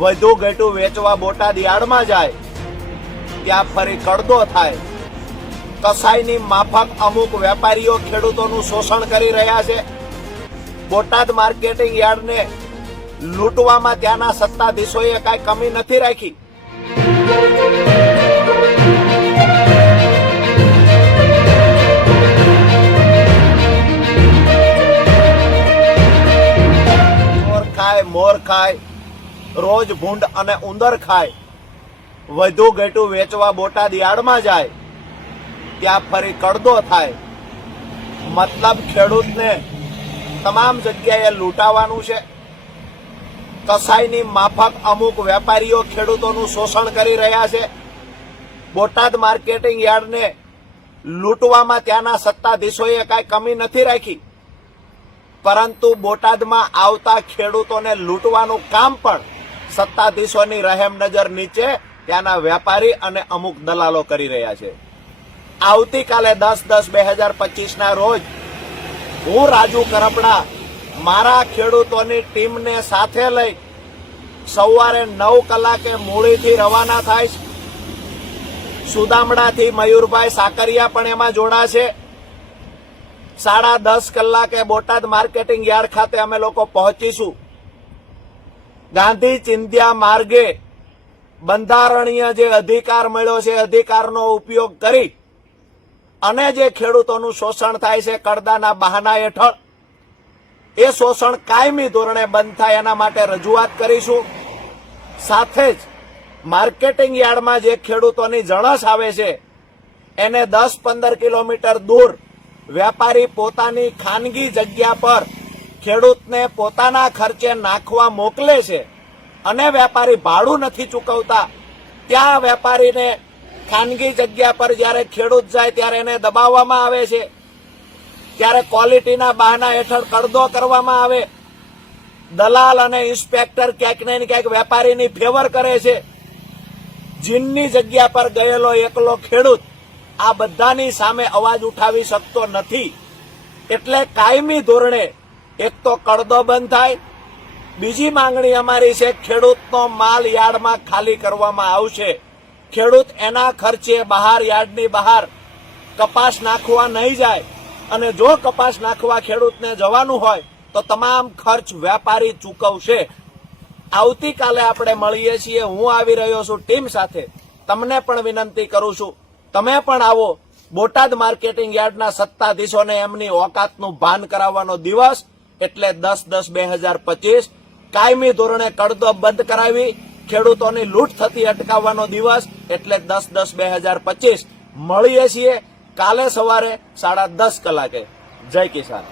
વધુ ઘટું વેચવા બોટાદ યાર્ડમાં જાય, ત્યાં ફરી કડદો થાય. કસાઈની માફક અમુક વેપારીઓ ખેડૂતોનું શોષણ કરી રહ્યા છે. બોટાદ માર્કેટિંગ યાર્ડને લૂંટવામાં ત્યાંના સત્તાધીશોએ કાંઈ કમી નથી રાખી. મોર ખાય મોર ખાય. રોજ ભૂંડ અને ઉંદર ખાય. વધુ ઘેટું વેચવા બોટાદ યાર્ડમાં જાય. ત્યાં ફરી કડદો થાય. મતલબ ખેડૂતને તમામ જગ્યાએ લૂંટાવાનું છે. કસાઈની માફક અમુક વેપારીઓ ખેડૂતોનું શોષણ કરી રહ્યા છે. બોટાદ માર્કેટિંગ યાર્ડને લૂંટવામાં ત્યાંના સત્તાધીશોએ કાંઈ કમી નથી રાખી. પરંતુ બોટાદમાં આવતા ખેડૂતોને લૂંટવાનું કામ પણ સત્તાધીશોની રહેમ નજર નીચે ત્યાંના વેપારી અને અમુક દલાલો કરી રહ્યા છે. આવતીકાલે દસ દસ બે હજાર પચીસના રોજ હું રાજુ કરપડા મારા ખેડૂતોની ટીમને સાથે લઈ સવારે નવ કલાકે મૂળીથી રવાના થાય સુદામડાથી મયુરભાઈ સાકરિયા પણ એમાં જોડાશે સાડા દસ કલાકે બોટાદ માર્કેટિંગ યાર્ડ ખાતે અમે લોકો પહોંચીશું. ગાંધી ચિંધ્યા માર્ગે બંધારણીય જે અધિકાર મળ્યો છે, અધિકારનો ઉપયોગ કરી અને જે ખેડૂતોનું શોષણ થાય છે કડદાના બહાના હેઠળ, એ શોષણ કાયમી ધોરણે બંધ થાય એના માટે રજૂઆત કરીશું. સાથે જ માર્કેટિંગ યાર્ડમાં જે ખેડૂતોની જણસ આવે છે, એને દસ પંદર કિલોમીટર દૂર વેપારી પોતાની ખાનગી જગ્યા પર ખેડૂતને પોતાના ખર્ચે નાખવા મોકલે છે અને વેપારી ભાડું નથી ચૂકવતા, ત્યાં વેપારીને ખાનગી જગ્યા પર જ્યારે ખેડૂત જાય ત્યારે એને દબાવવામાં આવે છે. ત્યારે ક્વોલિટીના બહાના હેઠળ કડદો કરવામાં આવે. દલાલ અને ઇન્સ્પેક્ટર ક્યાંક ને ક્યાંક વેપારીની ફેવર કરે છે. જીનની જગ્યા પર ગયેલો એકલો ખેડૂત આ બધાની સામે અવાજ ઉઠાવી શકતો નથી. એટલે કાયમી ધોરણે એક તો કડદો બંધ થાય. બીજી માંગણી અમારી છે, ખેડૂતનો માલ યાર્ડમાં ખાલી કરવામાં આવશે. ખેડૂત એના ખર્ચે બહાર, યાર્ડની બહાર કપાસ નાખવા નહીં જાય. અને જો કપાસ નાખવા ખેડૂતને જવાનું હોય, તો તમામ ખર્ચ વેપારી ચૂકવશે. આવતીકાલે આપણે મળીએ છીએ. હું આવી રહ્યો છું ટીમ સાથે. તમને પણ વિનંતી કરું છું. તમે પણ આવો. બોટાદ માર્કેટિંગ યાર્ડના સત્તાધીશોને એમની ઓકાતનું ભાન કરાવવાનો દિવસ. એટલે દસ દસ બે હજાર પચીસ કાયમી ધોરણે કડદો બંધ કરાવી ખેડૂતોની લૂંટ થતી અટકાવવાનો દિવસ એટલે દસ દસ બે હજાર પચીસ. મળીએ છીએ કાલે સવારે સાડા દસ કલાકે. જય કિસાન.